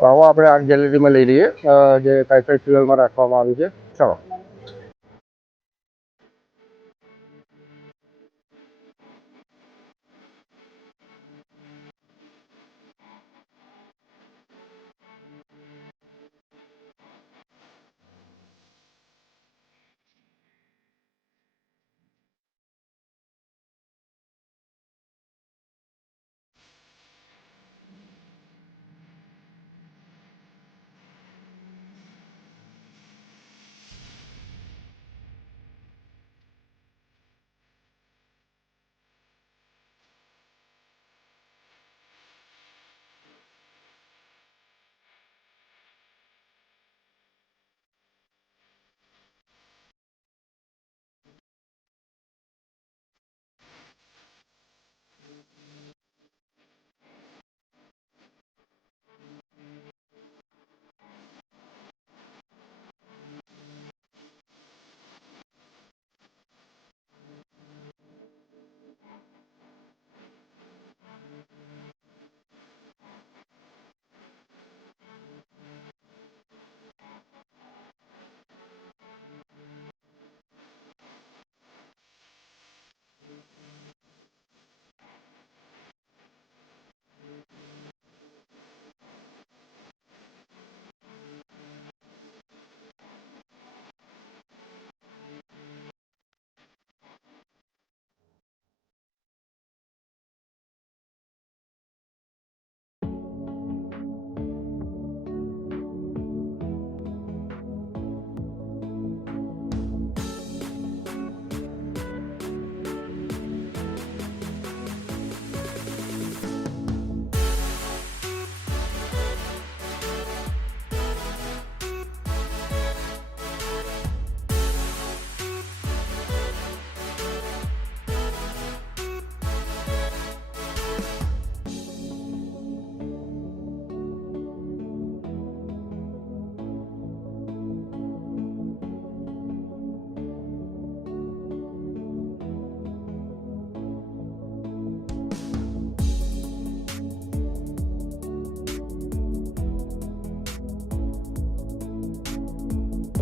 તો આવો આપણે આર્ટ ગેલેરીમાં લઈ લઈએ જે કાઇટ ફેસ્ટિવલમાં રાખવામાં આવ્યું છે. ચલો.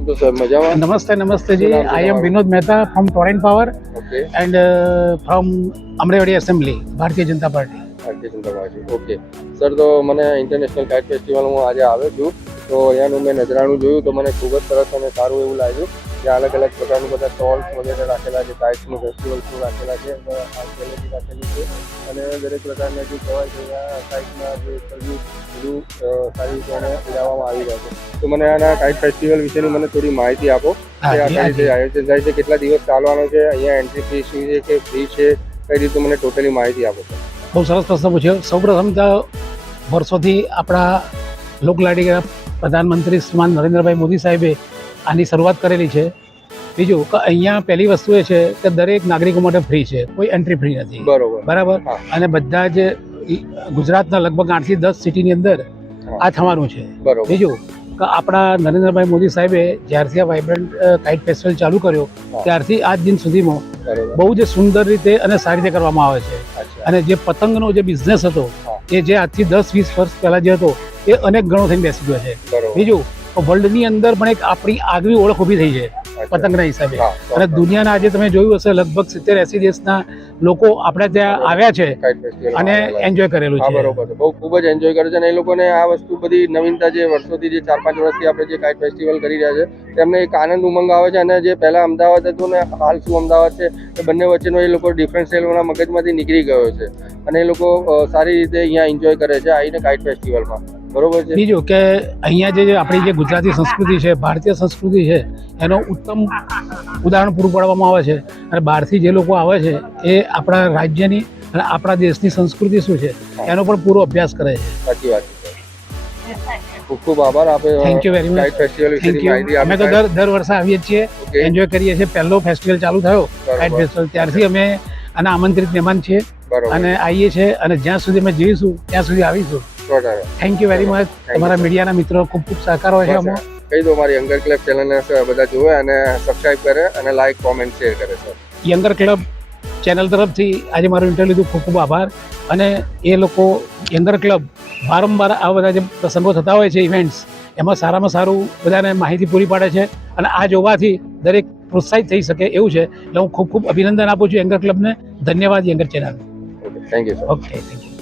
तो सर मजाમાં. नमस्ते जी. I am Vinod Mehta from Torrent Power. Okay. And from Amrewadi Assembly, Bharatiya Janata party. Bharatiya Janata party. Okay sir, તો મને ઇન્ટરનેશનલ કાઇટ ફેસ્ટિવલ હું આજે આવ્યો છું, તો અહીંયાનું મેં નજરાણું જોયું તો મને ખૂબ જ સરસ અને સારું એવું લાગ્યું. ત્યાં અલગ અલગ પ્રકારના બધા સ્ટોલ્સ વગેરે રાખેલા છે, કાઇટ્સનું ફેસ્ટિવલ શું રાખેલા છે, આર્ટ ગેલેરી રાખેલી છે અને દરેક પ્રકારના જે કહેવાય છે ત્યાં કાઇટના જે સર્વિસ બધું સારી રીતે ઉડાવવામાં આવી રહ્યા છે. તો મને આના કાઇટ ફેસ્ટિવલ વિશેની મને થોડી માહિતી આપો કે આ કઈ રીતે આયોજન થાય છે, કેટલા દિવસ ચાલવાનો છે, અહીંયા એન્ટ્રી ફી શું છે કે ફ્રી છે, કઈ રીતે મને ટોટલી માહિતી આપો. બહુ સરસ પ્રશ્ન પૂછ્યો. સૌપ્રથમ તો વર્ષોથી આપણા લોકલાડીના પ્રધાનમંત્રી શ્રીમાન નરેન્દ્રભાઈ મોદી સાહેબે આની શરૂઆત કરેલી છે. બીજું કે અહીંયા પહેલી વસ્તુ એ છે કે દરેક નાગરિકો માટે ફ્રી છે, કોઈ એન્ટ્રી ફ્રી નથી. બરાબર. અને બધા જ ગુજરાતના લગભગ 8 થી 10 સિટીની અંદર આ થવાનું છે. બીજું કે આપણા નરેન્દ્રભાઈ મોદી સાહેબે જ્યારથી આ વાઇબ્રન્ટ કાઇટ ફેસ્ટિવલ ચાલુ કર્યો ત્યારથી આજ દિન સુધીમાં બહુ જ સુંદર રીતે અને સારી રીતે કરવામાં આવે છે. અને જે પતંગનો જે બિઝનેસ હતો એ જે આજથી 10-20 વર્ષ પહેલાં જે હતો એ અનેક ગણો થઈને બેસી ગયો છે. બીજું વર્લ્ડની અંદર પણ એક આપણી આગવી ઓળખ ઊભી થઈ છે પતંગના હિસાબે. અને દુનિયાના આજે તમે જોયું હશે લગભગ 70-80 દેશના લોકો આપણે ત્યાં આવ્યા છે અને એન્જોય કરેલું છે. બરોબર. બહુ ખૂબ જ એન્જોય કરે છે અને એ લોકોને આ વસ્તુ બધી નવીનતા જે વર્ષોથી જે 4-5 વર્ષથી આપણે જે કાઇટ ફેસ્ટિવલ કરી રહ્યા છે તેમને એક આનંદ ઉમંગ આવે છે. અને જે પહેલા અમદાવાદ હતું ને હાલ શું અમદાવાદ છે એ બંને વચ્ચેનો એ લોકો ડિફરન્સ એ લોકોના મગજમાંથી નીકળી ગયો છે અને એ લોકો સારી રીતે અહીંયા એન્જોય કરે છે આવીને કાઇટ ફેસ્ટિવલમાં. બરોબર છે. બીજું કે અહીંયા જે આપણી જે ગુજરાતી સંસ્કૃતિ છે, ભારતીય સંસ્કૃતિ છે, એનો ઉત્તમ ઉદાહરણ પૂરું પાડવામાં આવે છે. અને બહારથી જે લોકો આવે છે એ આપણા રાજ્યની અને આપણા દેશની સંસ્કૃતિ શું છે એનો પણ પૂરો અભ્યાસ કરે છે. સાચી વાત છે. ખૂબ ખૂબ આભાર. આપે થેન્ક યુ વેરી મચ. અમે તો દર વર્ષે આવીએ છીએ, એન્જોય કરીએ છીએ. પહેલો ફેસ્ટિવલ ચાલુ થયો કાઇટ ફેસ્ટિવલ ત્યારથી અમે આના આમંત્રિત મહેમાન છીએ અને આવીએ છીએ અને જ્યાં સુધી અમે જઈશું ત્યાં સુધી આવીશું. Thank you very much. તમારા મીડિયાના મિત્રો ખૂબ ખૂબ સહકાર હોય છે. અમને કહી દો મારી યંગર ક્લબ ચેનલને બધા જોવે અને સબસ્ક્રાઇબ કરે અને લાઈક, કોમેન્ટ, શેર કરે. સર યંગર ક્લબ ચેનલ તરફથી આજે મારું ઇન્ટરવ્યુ લીધું, ખૂબ ખૂબ આભાર. અને એ લોકો યંગર ક્લબ વારંવાર આ બધા જે પ્રસંગો થતા હોય છે, ઇવેન્ટ્સ, એમાં સારામાં સારું બધાને માહિતી પૂરી પાડે છે. અને આ જોવાથી દરેક પ્રોત્સાહિત થઈ શકે એવું છે. એટલે હું ખૂબ ખૂબ અભિનંદન આપું છું યંગર ક્લબને. ધન્યવાદ younger channel. Okay, thank you sir. Okay, thank you.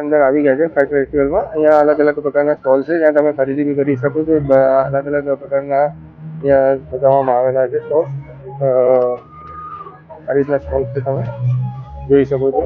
અંદર આવી ગયા છે કાઇટ ફેસ્ટિવલમાં. અહીંયા અલગ અલગ પ્રકારના સ્ટોલ છે જ્યાં તમે ખરીદી બી કરી શકો છો. અલગ અલગ પ્રકારના અહીંયા સજાવવામાં આવેલા છે સ્ટોલ. આ રીતના સ્ટોલ છે, તમે જોઈ શકો છો.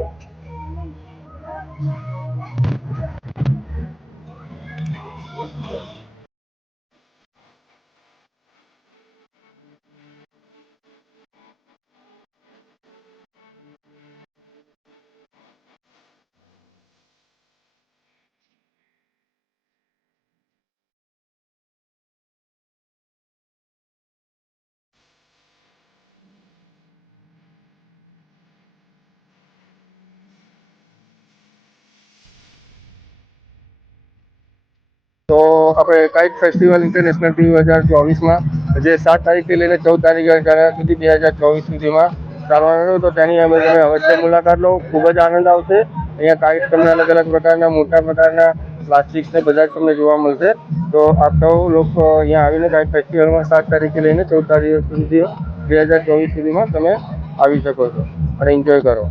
તો આપણે કાઇટ ફેસ્ટિવલ ઇન્ટરનેશનલ 2024માં જે 7 તારીખથી લઈને 14 તારીખ સુધી 2024 સુધીમાં ચાલવાનું હતું, તો તેની અમે તમે અવશ્ય મુલાકાત લો. ખૂબ જ આનંદ આવશે. અહીંયા કાઇટ તમને અલગ અલગ પ્રકારના મોટા પ્રકારના પ્લાસ્ટિક્સને બધા જ તમને જોવા મળશે. તો આપ સૌ લોકો અહીંયા આવીને કાઇટ ફેસ્ટિવલમાં 7 તારીખથી લઈને 14 તારીખ સુધી 2024 સુધીમાં તમે આવી શકો છો અને એન્જોય કરો.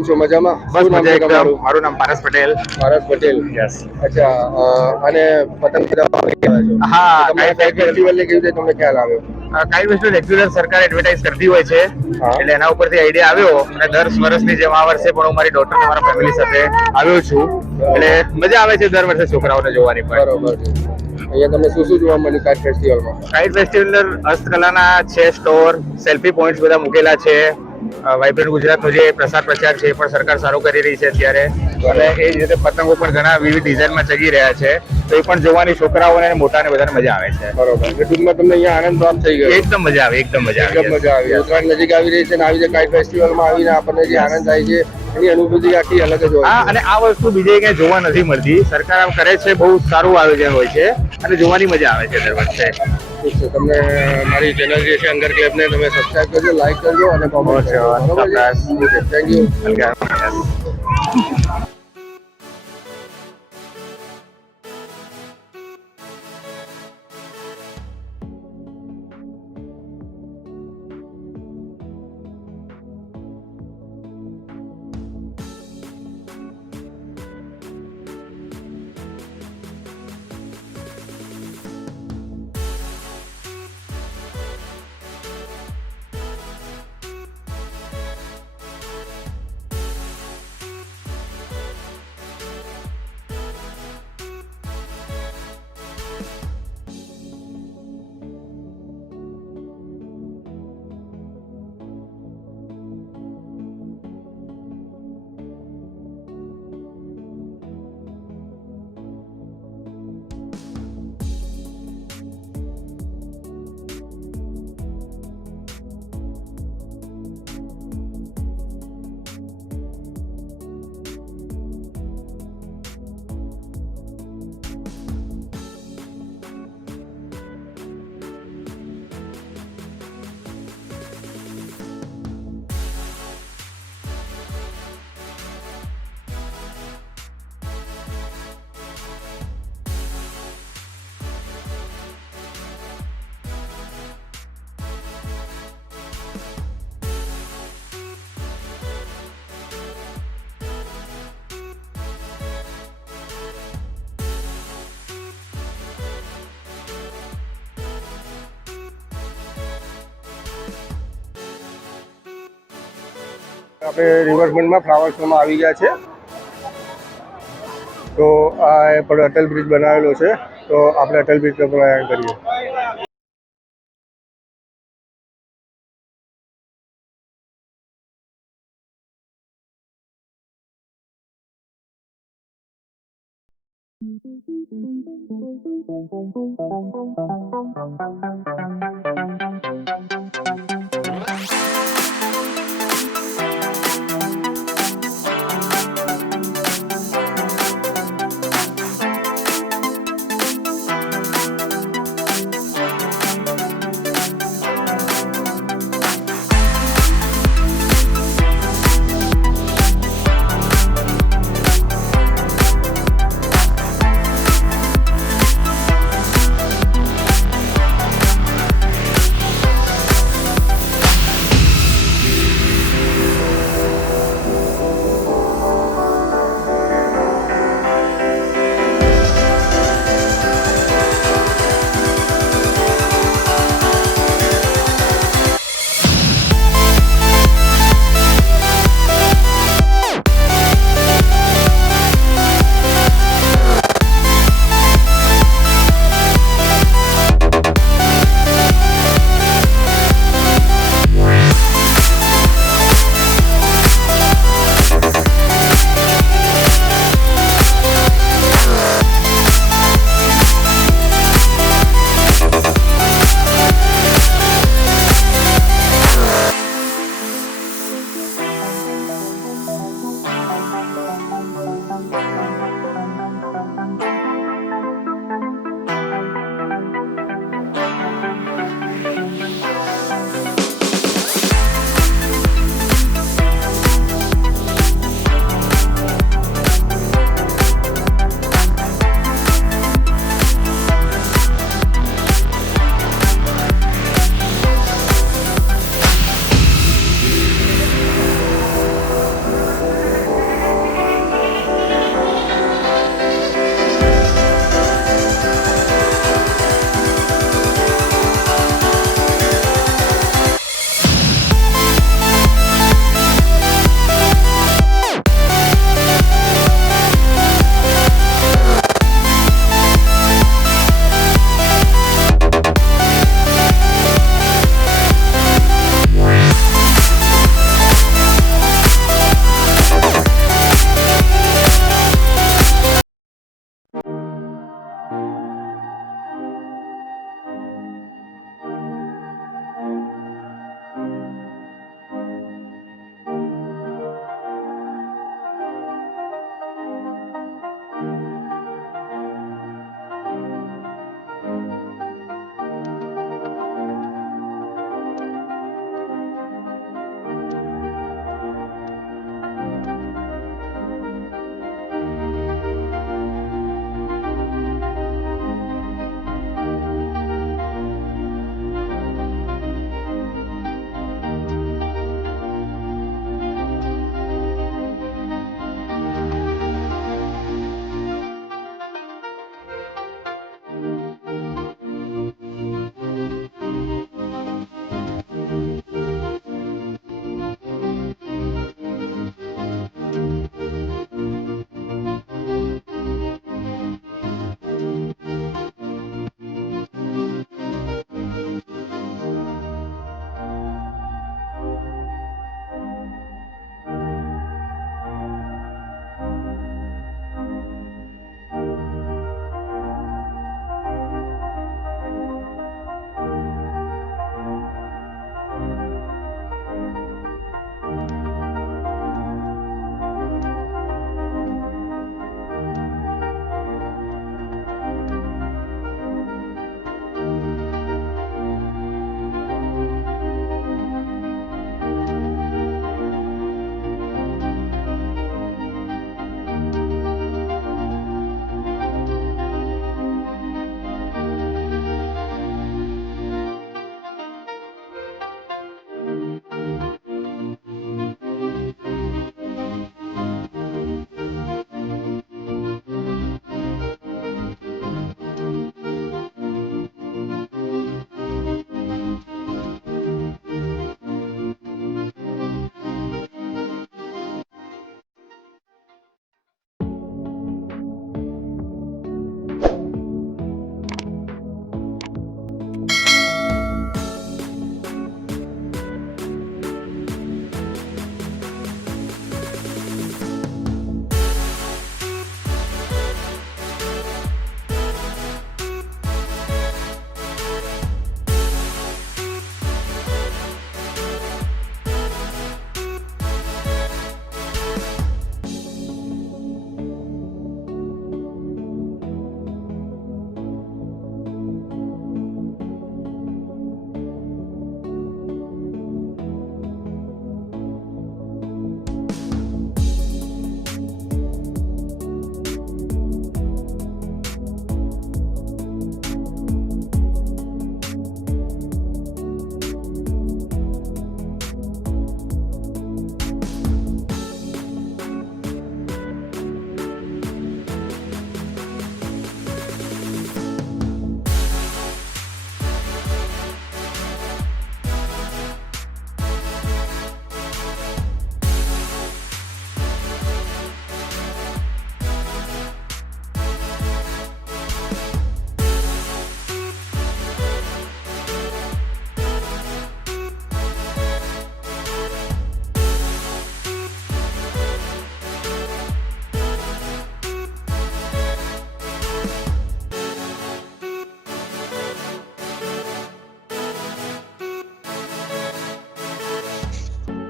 કેમ છો? મજામાં? બસ શું નામ મજા છે એકદમ. તમારું? મારું નામ પારસ પટેલ. પારસ પટેલ. યસ. અચ્છા, અને પતંગ ચગાવવા આવી ગયા છો? હા, તો તમને કાઈટ કાઈટ ફેસ્ટિવલની કેવી રીતે તમને ખ્યાલ આવ્યો? કાઈટ ફેસ્ટિવલ રેગ્યુલર સરકાર એડવર્ટાઇઝ કરતી હોય છે, હા. એટલે એના ઉપરથી આઈડિયા આવ્યો અને દર વર્ષની જેમ આ વર્ષે પણ હું મારી ડોટર મારા ફેમિલી સાથે આવ્યો છું. એટલે મજા આવે છે દર વર્ષે છોકરાઓને જોવાની પણ. બરોબર છે. અહીંયા તમને શું શું જોવા મળ્યું કાઈટ ફેસ્ટિવલમાં? કાઈટ ફેસ્ટિવલ હસ્તકલાના છે સ્ટોર, સેલ્ફી પોઈન્ટ્સ બધા મૂકેલા છે. વાઇબ્રન્ટ ગુજરાતનો જે પ્રસાર પ્રચાર છે એ પણ સરકાર સારો કરી રહી છે અત્યારે, અને એ જ રીતે પતંગો પણ ઘણા વિવિધ ડિઝાઇનમાં ચગી રહ્યા છે, તો એ પણ જોવાની છોકરાઓને અને મોટાને બધાને મજા આવે છે. બરોબર. એટલે ટૂંકમાં તમને અહીંયા આનંદ પ્રાપ્ત થઈ ગયો? એકદમ મજા આવે, એકદમ મજા આવે. એકદમ મજા આવી. ઉત્તરાયણ નજીક આવી રહી છે અને આવી રીતે કાઈટ ફેસ્ટિવલમાં આવીને આપણને જે આનંદ થાય છે એની અનુભૂતિ આખી અલગ જ હોય હા, છે. અને આ વસ્તુ બીજે ક્યાંય જોવા નથી મળતી. સરકાર આમ કરે છે, બહુ સારું આયોજન હોય છે અને જોવાની મજા આવે છે દર વર્ષે. ઠીક છે. તમને મારી ચેનલ જે છે અંગર ક્લેબને તમે સબસ્ક્રાઇબ કરજો, લાઈક કરજો અને કોમેન્ટ કરજો. બરોબર છે? Okay, thank you. આપણે રિવરફ્રન્ટમાં ફ્લાવર શોમાં આવી ગયા છે. તો આ પણ અટલ બ્રિજ બનાવેલો છે, તો આપણે અટલ બ્રિજ પર પ્રયાણ કરીએ.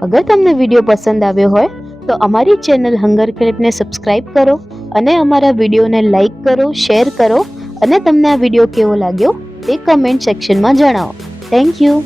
અગર તમને વિડીયો પસંદ આવ્યો હોય તો અમારી ચેનલ હંગર ક્લિપને સબસ્ક્રાઇબ કરો અને અમારા વિડીયોને લાઈક કરો, શેર કરો અને તમને આ વિડીયો કેવો લાગ્યો તે કમેન્ટ સેક્શનમાં જણાવો. Thank you.